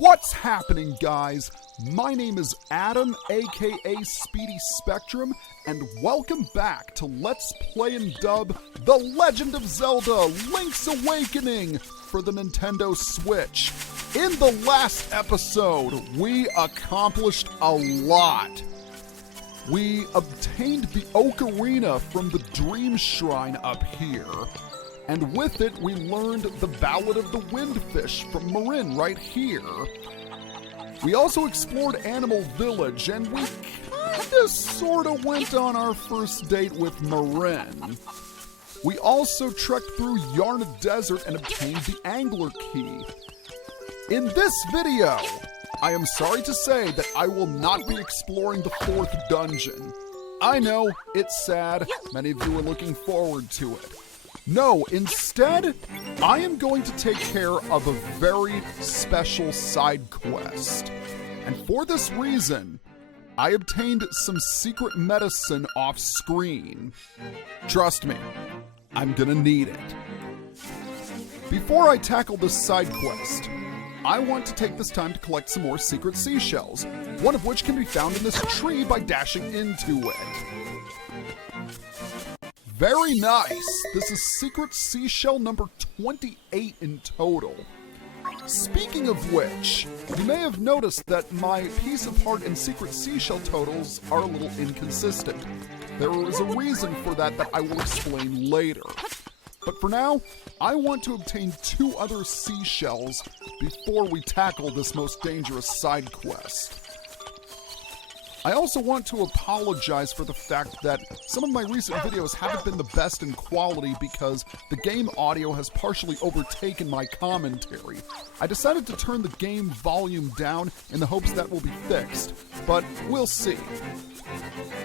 What's happening, guys? My name is Adam, aka Speedy Spectrum, and welcome back to Let's Play and Dub The Legend of Zelda Link's Awakening for the Nintendo Switch. In the last episode, we accomplished a lot. We obtained the Ocarina from the Dream Shrine up here, and with it we learned the Ballad of the Windfish from Marin right here. We also explored Animal Village, and we kinda sorta went on our first date with Marin. We also trekked through Yarna Desert and obtained the Angler Key. In this video, I am sorry to say that I will not be exploring the fourth dungeon. I know, it's sad. Many of you are looking forward to it. No, instead, I am going to take care of a very special side quest. And for this reason, I obtained some secret medicine off screen. Trust me, I'm gonna need it. Before I tackle this side quest, I want to take this time to collect some more secret seashells, one of which can be found in this tree by dashing into it. Very nice! This is secret seashell number 28 in total. Speaking of which, you may have noticed that my Piece of Heart and secret seashell totals are a little inconsistent. There is a reason for that I will explain later. But for now, I want to obtain 2 other seashells before we tackle this most dangerous side quest. I also want to apologize for the fact that some of my recent videos haven't been the best in quality because the game audio has partially overtaken my commentary. I decided to turn the game volume down in the hopes that will be fixed, but we'll see.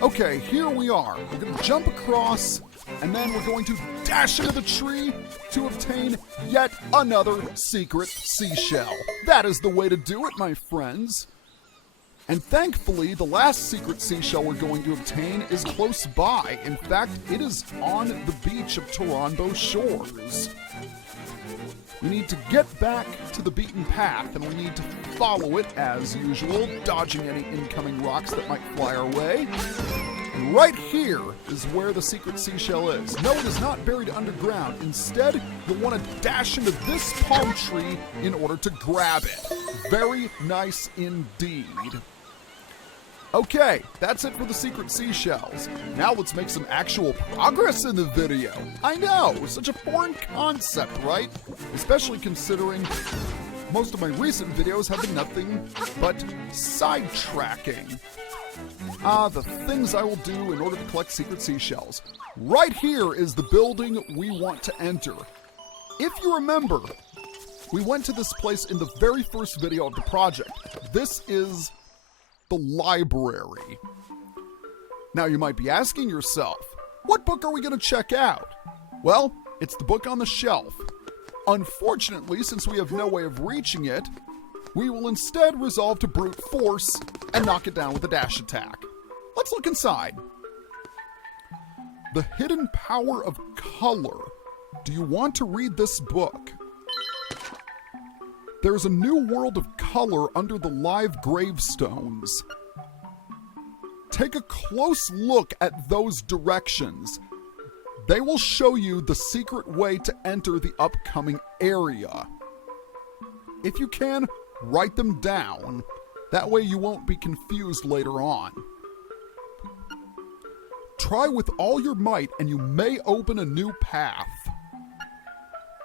Okay, here we are. We're going to jump across, and then we're going to dash into the tree to obtain yet another secret seashell. That is the way to do it, my friends. And thankfully, the last secret seashell we're going to obtain is close by. In fact, it is on the beach of Taranbo Shores. We need to get back to the beaten path, and we need to follow it as usual, dodging any incoming rocks that might fly our way. And right here is where the secret seashell is. No, it is not buried underground. Instead, you'll want to dash into this palm tree in order to grab it. Very nice indeed. Okay, that's it for the secret seashells. Now let's make some actual progress in the video. I know, such a foreign concept, right? Especially considering most of my recent videos have been nothing but sidetracking. The things I will do in order to collect secret seashells. Right here is the building we want to enter. If you remember, we went to this place in the very first video of the project. This is the library. Now you might be asking yourself, what book are we going to check out? Well, it's the book on the shelf. Unfortunately, since we have no way of reaching it, we will instead resolve to brute force and knock it down with a dash attack. Let's look inside. The Hidden Power of Color. Do you want to read this book? There's a new world of color under the live gravestones. Take a close look at those directions. They will show you the secret way to enter the upcoming area. If you can, write them down. That way you won't be confused later on. Try with all your might and you may open a new path.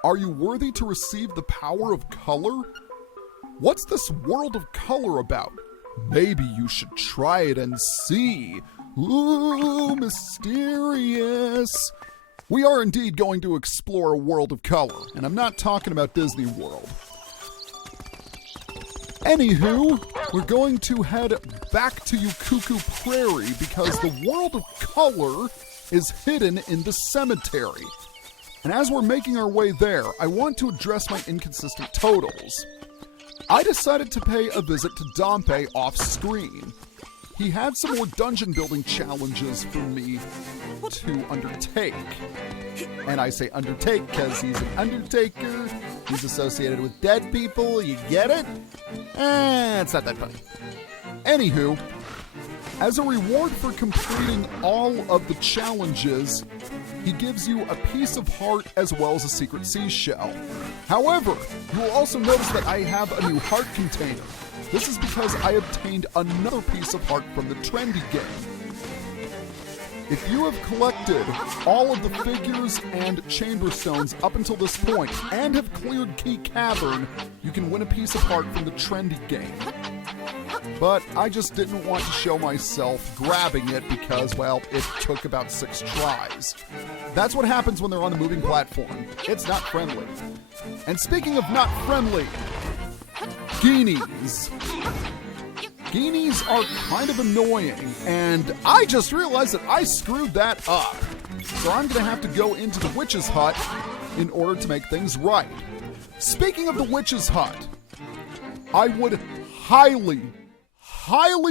Are you worthy to receive the power of color? What's this world of color about? Maybe you should try it and see. Ooh, mysterious. We are indeed going to explore a world of color, and I'm not talking about Disney World. Anywho, we're going to head back to Ukuku Prairie because the world of color is hidden in the cemetery. And as we're making our way there, I want to address my inconsistent totals. I decided to pay a visit to Dompe off-screen. He had some more dungeon building challenges for me to undertake. And I say undertake because he's an undertaker, He's associated with dead people, you get it? It's not that funny. Anywho, as a reward for completing all of the challenges, he gives you a piece of heart as well as a secret seashell. However, you will also notice that I have a new heart container. This is because I obtained another piece of heart from the trendy game. If you have collected all of the figures and chamber stones up until this point and have cleared Key Cavern, you can win a piece of heart from the trendy game. But I just didn't want to show myself grabbing it because, well, it took about 6 tries. That's what happens when they're on the moving platform. It's not friendly. And speaking of not friendly, Geenies. Geenies are kind of annoying, and I just realized that I screwed that up. So I'm going to have to go into the witch's hut in order to make things right. Speaking of the witch's hut, I would highly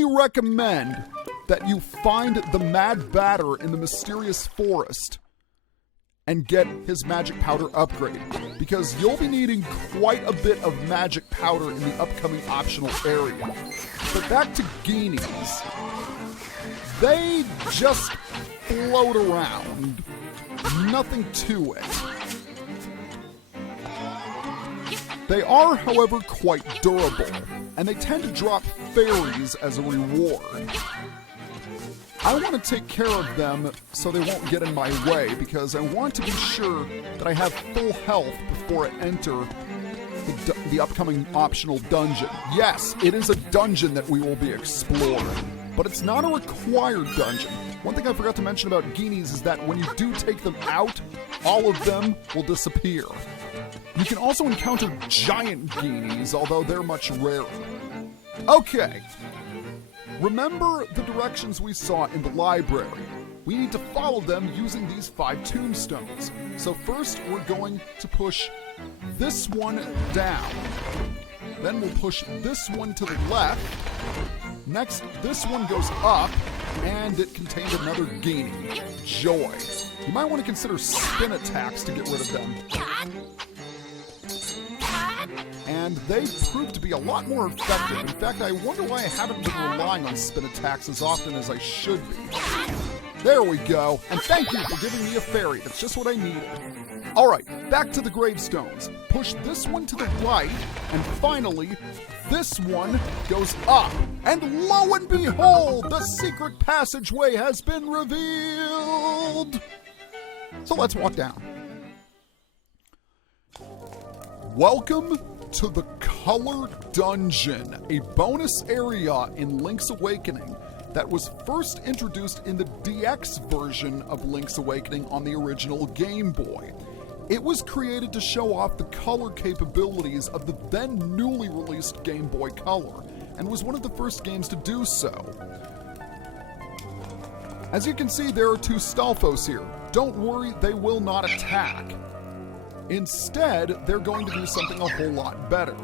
recommend that you find the Mad Batter in the Mysterious Forest and get his magic powder upgrade, because you'll be needing quite a bit of magic powder in the upcoming optional area. But back to Geenies. They just float around. Nothing to it. They are, however, quite durable, and they tend to drop fairies as a reward. I want to take care of them so they won't get in my way, because I want to be sure that I have full health before I enter the upcoming optional dungeon. Yes, it is a dungeon that we will be exploring, but it's not a required dungeon. One thing I forgot to mention about Geenies is that when you do take them out, all of them will disappear. You can also encounter giant Geenies, although they're much rarer. Okay. Remember the directions we saw in the library. We need to follow them using these 5 tombstones. So first, we're going to push this one down. Then we'll push this one to the left. Next, this one goes up, and it contains another Geenie. Joy. You might want to consider spin attacks to get rid of them. And they prove to be a lot more effective. In fact, I wonder why I haven't been relying on spin attacks as often as I should be. There we go. And thank you for giving me a fairy. That's just what I needed. Alright, back to the gravestones. Push this one to the right, and finally, this one goes up. And lo and behold, the secret passageway has been revealed! So let's walk down. Welcome to the Color Dungeon, a bonus area in Link's Awakening that was first introduced in the DX version of Link's Awakening on the original Game Boy. It was created to show off the color capabilities of the then newly released Game Boy Color, and was one of the first games to do so. As you can see, there are 2 Stalfos here. Don't worry, they will not attack. Instead, they're going to do something a whole lot better.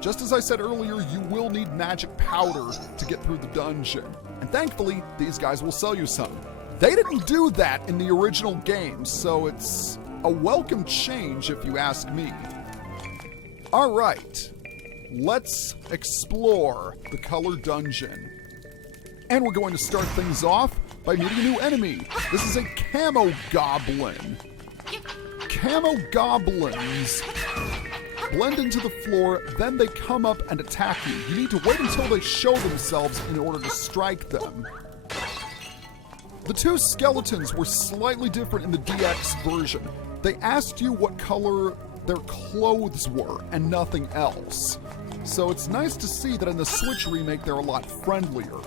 Just as I said earlier, you will need magic powder to get through the dungeon. And thankfully, these guys will sell you some. They didn't do that in the original game, so it's a welcome change if you ask me. Alright, let's explore the Color Dungeon. And we're going to start things off by meeting a new enemy. This is a Camo Goblin. Camo Goblins blend into the floor, then they come up and attack you. You need to wait until they show themselves in order to strike them. The 2 skeletons were slightly different in the DX version. They asked you what color their clothes were and nothing else. So it's nice to see that in the Switch remake they're a lot friendlier.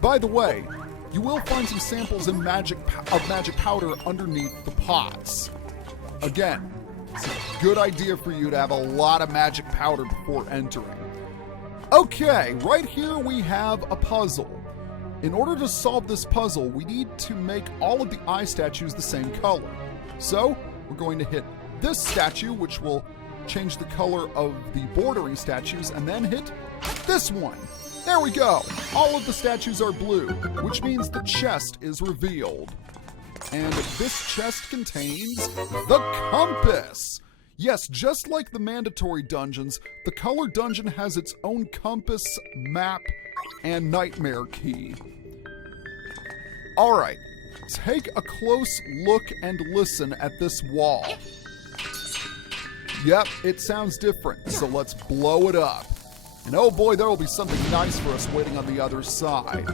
By the way, you will find some samples of magic powder underneath the pots. Again, it's a good idea for you to have a lot of magic powder before entering. Okay, right here we have a puzzle. In order to solve this puzzle, we need to make all of the eye statues the same color. So, we're going to hit this statue, which will change the color of the bordering statues, and then hit this one. There we go. All of the statues are blue, which means the chest is revealed. And this chest contains the compass. Yes, just like the mandatory dungeons, the color dungeon has its own compass, map, and nightmare key. Alright, take a close look and listen at this wall. Yep, it sounds different, so let's blow it up. And oh boy, there will be something nice for us waiting on the other side.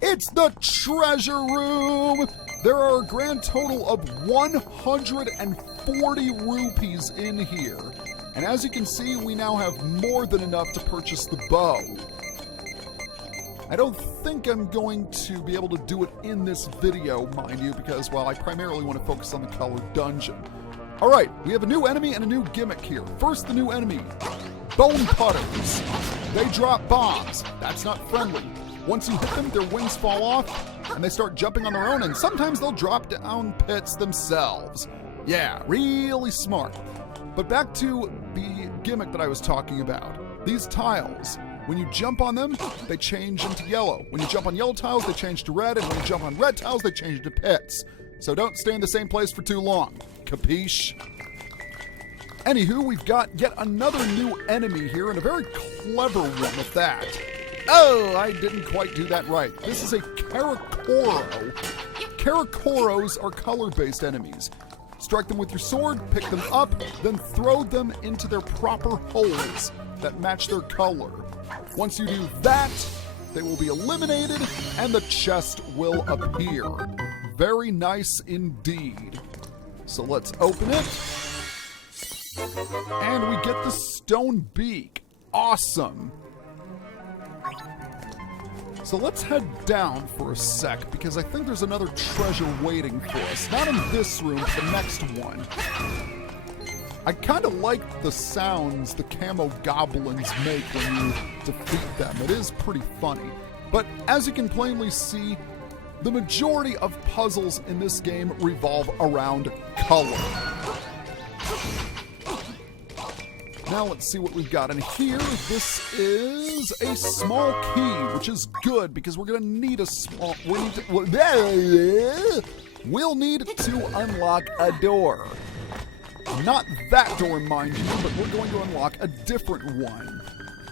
It's the treasure room! There are a grand total of 140 rupees in here. And as you can see, we now have more than enough to purchase the bow. I don't think I'm going to be able to do it in this video, mind you, because, well, I primarily want to focus on the color dungeon. Alright, we have a new enemy and a new gimmick here. First, the new enemy. Bone putters. They drop bombs. That's not friendly. Once you hit them, their wings fall off, and they start jumping on their own, and sometimes they'll drop down pits themselves. Yeah, really smart. But back to the gimmick that I was talking about. These tiles. When you jump on them, they change into yellow. When you jump on yellow tiles, they change to red, and when you jump on red tiles, they change to pits. So don't stay in the same place for too long. Capiche? Anywho, we've got yet another new enemy here, and a very clever one at that. Oh, I didn't quite do that right. This is a Karakoro. Karakoros are color-based enemies. Strike them with your sword, pick them up, then throw them into their proper holes that match their color. Once you do that, they will be eliminated, and the chest will appear. Very nice indeed. So let's open it. And we get the stone beak. Awesome. So let's head down for a sec, because I think there's another treasure waiting for us. Not in this room, but the next one. I kind of like the sounds the camo goblins make when you defeat them. It is pretty funny. But as you can plainly see, the majority of puzzles in this game revolve around color. Now let's see what we've got in here. This is a small key, which is good because we're gonna need a small. We'll need to unlock a door. Not that door, mind you, but we're going to unlock a different one.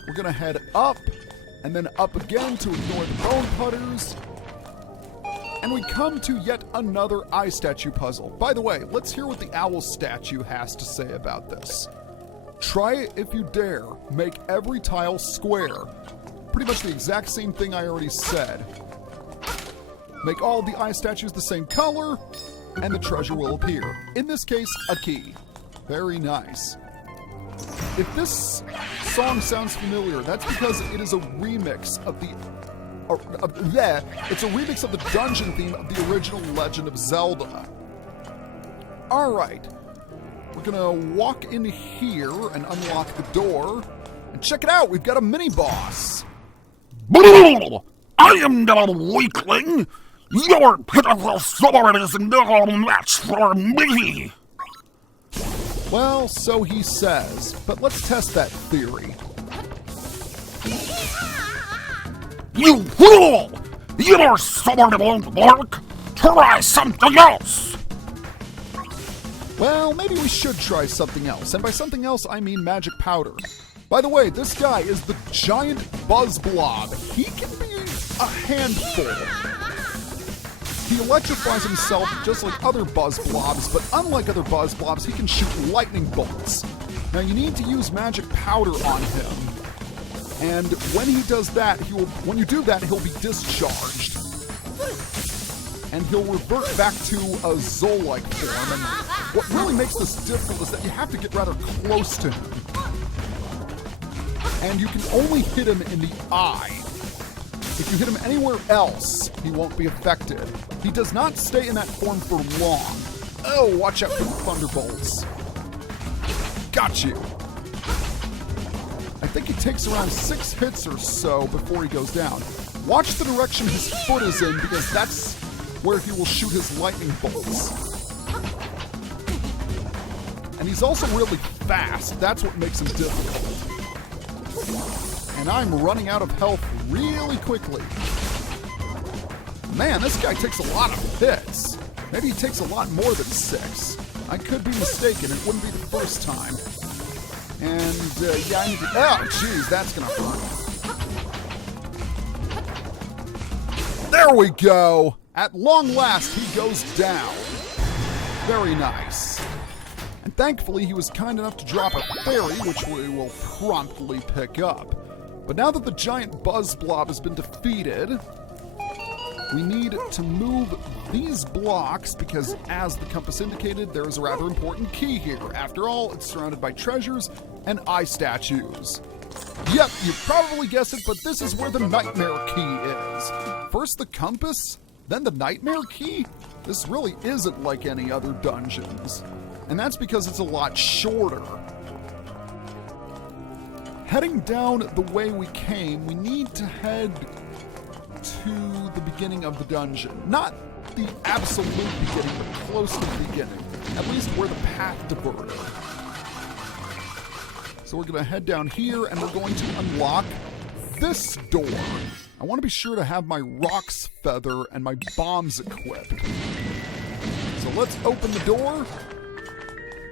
We're gonna head up and then up again to ignore the bone putters. And we come to yet another eye statue puzzle. By the way, let's hear what the owl statue has to say about this. Try it if you dare. Make every tile square. Pretty much the exact same thing I already said. Make all the eye statues the same color, and the treasure will appear. In this case, a key. Very nice. If this song sounds familiar, that's because it is a remix of the... it's a remix of the dungeon theme of the original Legend of Zelda. Alright. We're gonna walk in here and unlock the door. And check it out, we've got a mini-boss. I am no weakling. Your pitiful sword is no match for me. Well, so he says. But let's test that theory. You fool! Your sword won't work. Try something else. Well, maybe we should try something else. And by something else, I mean magic powder. By the way, this guy is the giant buzz blob. He can be a handful. He electrifies himself just like other buzz blobs, but unlike other buzz blobs, he can shoot lightning bolts. Now you need to use magic powder on him. And when he does that, when you do that, he'll be discharged. And he'll revert back to a Zol-like form. And what really makes this difficult is that you have to get rather close to him. And you can only hit him in the eye. If you hit him anywhere else, he won't be affected. He does not stay in that form for long. Oh, watch out for the thunderbolts. Got you. I think he takes around 6 hits or so before he goes down. Watch the direction his foot is in, because that's where he will shoot his lightning bolts. And he's also really fast. That's what makes him difficult. And I'm running out of health really quickly. Man, this guy takes a lot of hits. Maybe he takes a lot more than 6. I could be mistaken. It wouldn't be the first time. And, yeah, I need to... Oh, jeez, that's gonna hurt. There we go! At long last, he goes down. Very nice. And thankfully, he was kind enough to drop a fairy, which we will promptly pick up. But now that the giant buzz blob has been defeated, we need to move these blocks because, as the compass indicated, there is a rather important key here. After all, it's surrounded by treasures and eye statues. Yep, you probably guessed it, but this is where the nightmare key is. First the compass, then the nightmare key? This really isn't like any other dungeons. And that's because it's a lot shorter. Heading down the way we came, we need to head to the beginning of the dungeon. Not the absolute beginning, but close to the beginning. At least where the path diverted. So we're going to head down here, and we're going to unlock this door. I want to be sure to have my rocks feather and my bombs equipped. So let's open the door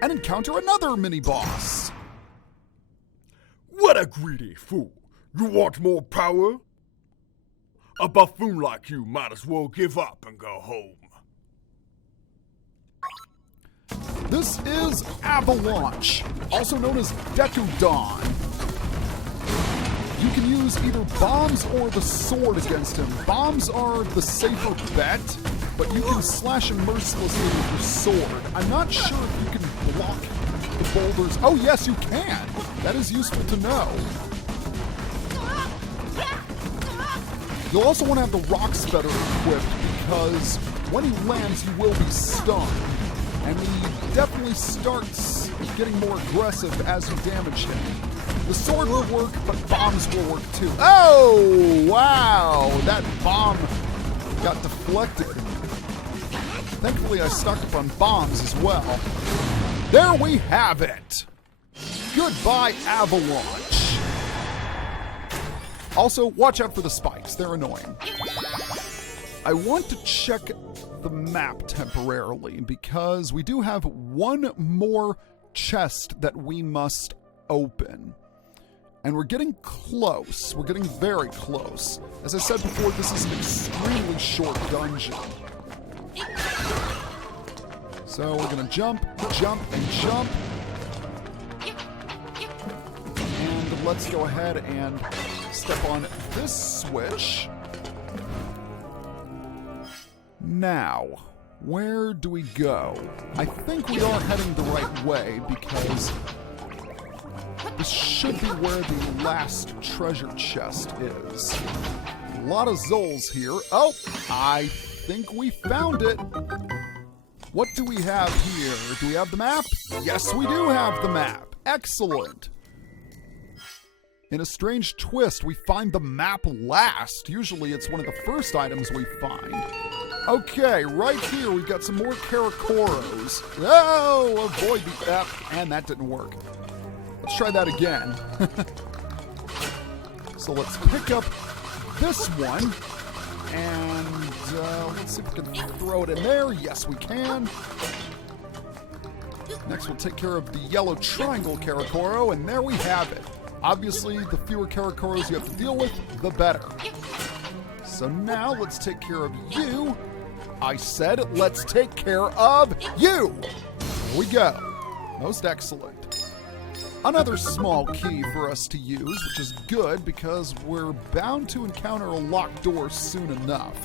and encounter another mini-boss. What a greedy fool. You want more power? A buffoon like you might as well give up and go home. This is Avalanche, also known as Dekudon. You can use either bombs or the sword against him. Bombs are the safer bet, but you can slash him mercilessly with your sword. I'm not sure if you can block the boulders. Oh yes, you can! That is useful to know. You'll also want to have the rocks feather equipped because when he lands, you will be stunned. And he definitely starts getting more aggressive as you damage him. The sword will work, but bombs will work too. Oh, wow! That bomb got deflected. Thankfully, I stocked up on bombs as well. There we have it! Goodbye, Avalanche. Also, watch out for the spikes. They're annoying. I want to check the map temporarily because we do have one more chest that we must open. And we're getting close. We're getting very close. As I said before, this is an extremely short dungeon. So we're gonna jump, jump, and jump. And let's go ahead and step on this switch. Now, where do we go? I think we are heading the right way because this should be where the last treasure chest is. A lot of Zols here. Oh, I think we found it. What do we have here? Do we have the map? Yes, we do have the map. Excellent. In a strange twist, we find the map last. Usually it's one of the first items we find. Okay, right here we've got some more Karakoros. Oh, avoid the F, and that didn't work. Let's try that again. So let's pick up this one, and let's see if we can throw it in there. Yes, we can. Next we'll take care of the yellow triangle Karakoro, and there we have it. Obviously, the fewer Karakoros you have to deal with, the better. So now let's take care of you. I said, let's take care of you. Here we go. Most excellent. Another small key for us to use, which is good because we're bound to encounter a locked door soon enough.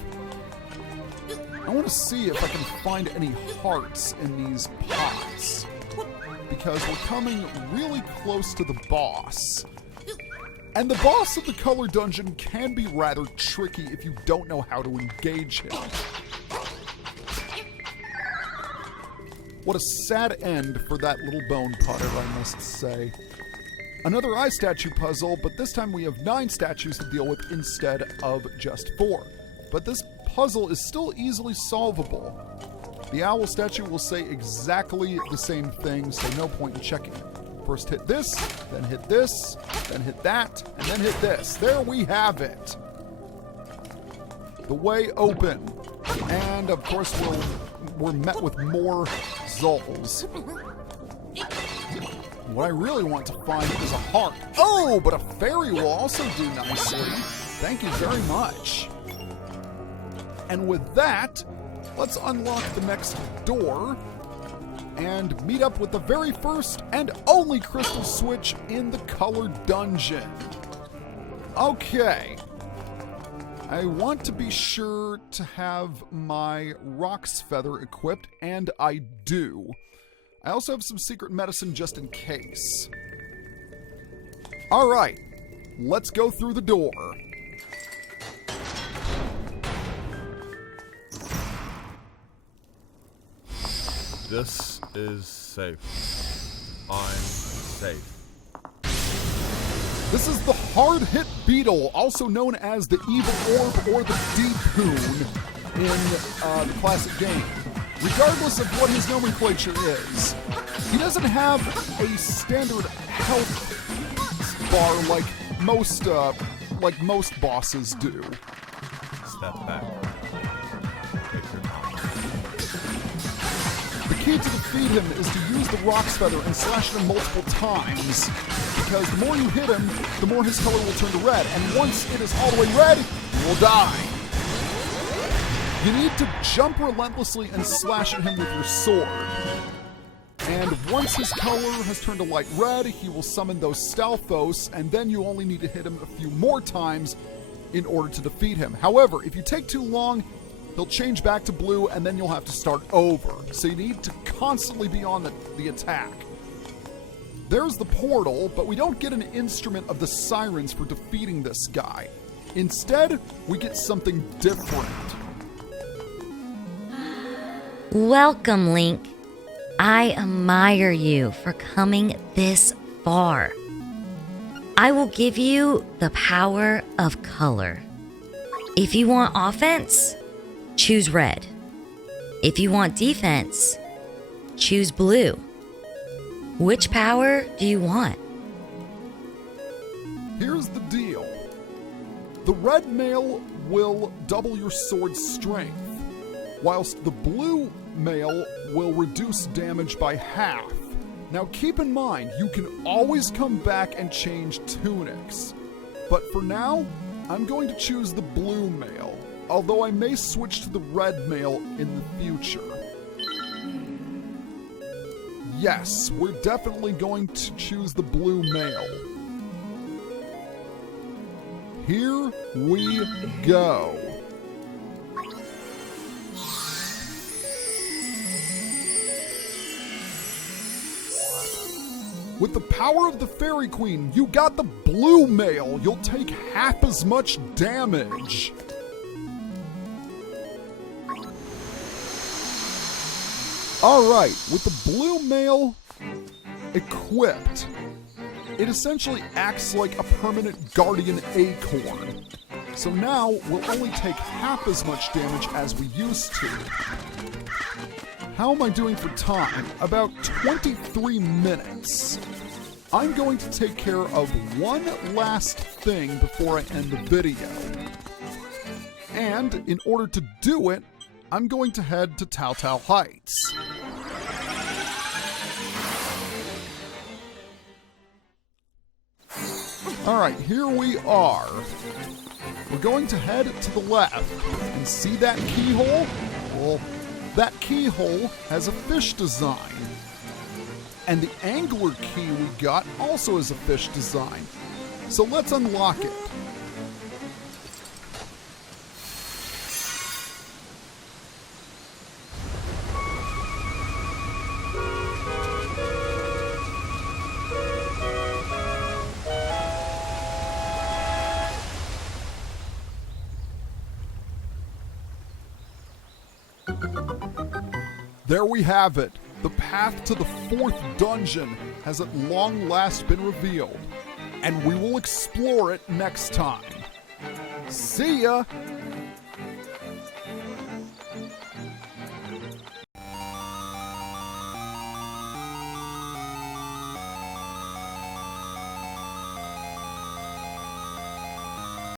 I want to see if I can find any hearts in these pots because we're coming really close to the boss. And the boss of the color dungeon can be rather tricky if you don't know how to engage him. What a sad end for that little bone putter, I must say. Another eye statue puzzle, but this time we have 9 statues to deal with instead of just 4. But this puzzle is still easily solvable. The owl statue will say exactly the same thing, so no point in checking it. First hit this, then hit this, then hit that, and then hit this. There we have it. The way open. And of course we're met with more results. What I really want to find is a heart. Oh, but a fairy will also do nicely. Thank you very much. And with that, let's unlock the next door and meet up with the very first and only crystal switch in the color dungeon. Okay. I want to be sure to have my Rock's Feather equipped, and I do. I also have some secret medicine just in case. All right, let's go through the door. This is safe. I'm safe. This is the Hardhit Beetle, also known as the Evil Orb or the Deepoon in the classic game. Regardless of what his nomenclature is, he doesn't have a standard health bar like most bosses do. Step back. Take your time. The key to defeat him is to use the Rock's Feather and slash at him multiple times, because the more you hit him, the more his color will turn to red, and once it is all the way red, you will die. You need to jump relentlessly and slash at him with your sword. And once his color has turned to light red, he will summon those Stalfos, and then you only need to hit him a few more times in order to defeat him. However, if you take too long, he'll change back to blue, and then you'll have to start over. So you need to constantly be on the attack. There's the portal, but we don't get an instrument of the sirens for defeating this guy. Instead, we get something different. Welcome, Link. I admire you for coming this far. I will give you the power of color. If you want offense, choose red. If you want defense, choose blue. Which power do you want? Here's the deal. The red mail will double your sword's strength, whilst the blue mail will reduce damage by half. Now keep in mind, you can always come back and change tunics. But for now, I'm going to choose the blue mail, although I may switch to the red mail in the future. Yes, we're definitely going to choose the blue mail. Here we go. With the power of the Fairy Queen, you got the blue mail. You'll take half as much damage. Alright, with the blue mail equipped, it essentially acts like a permanent guardian acorn. So now we'll only take half as much damage as we used to. How am I doing for time? About 23 minutes. I'm going to take care of one last thing before I end the video. And in order to do it, I'm going to head to Tao Tao Heights. Alright, here we are. We're going to head to the left. And see that keyhole? Well, that keyhole has a fish design. And the angler key we got also has a fish design. So let's unlock it. There we have it. The path to the fourth dungeon has at long last been revealed, and we will explore it next time. See ya!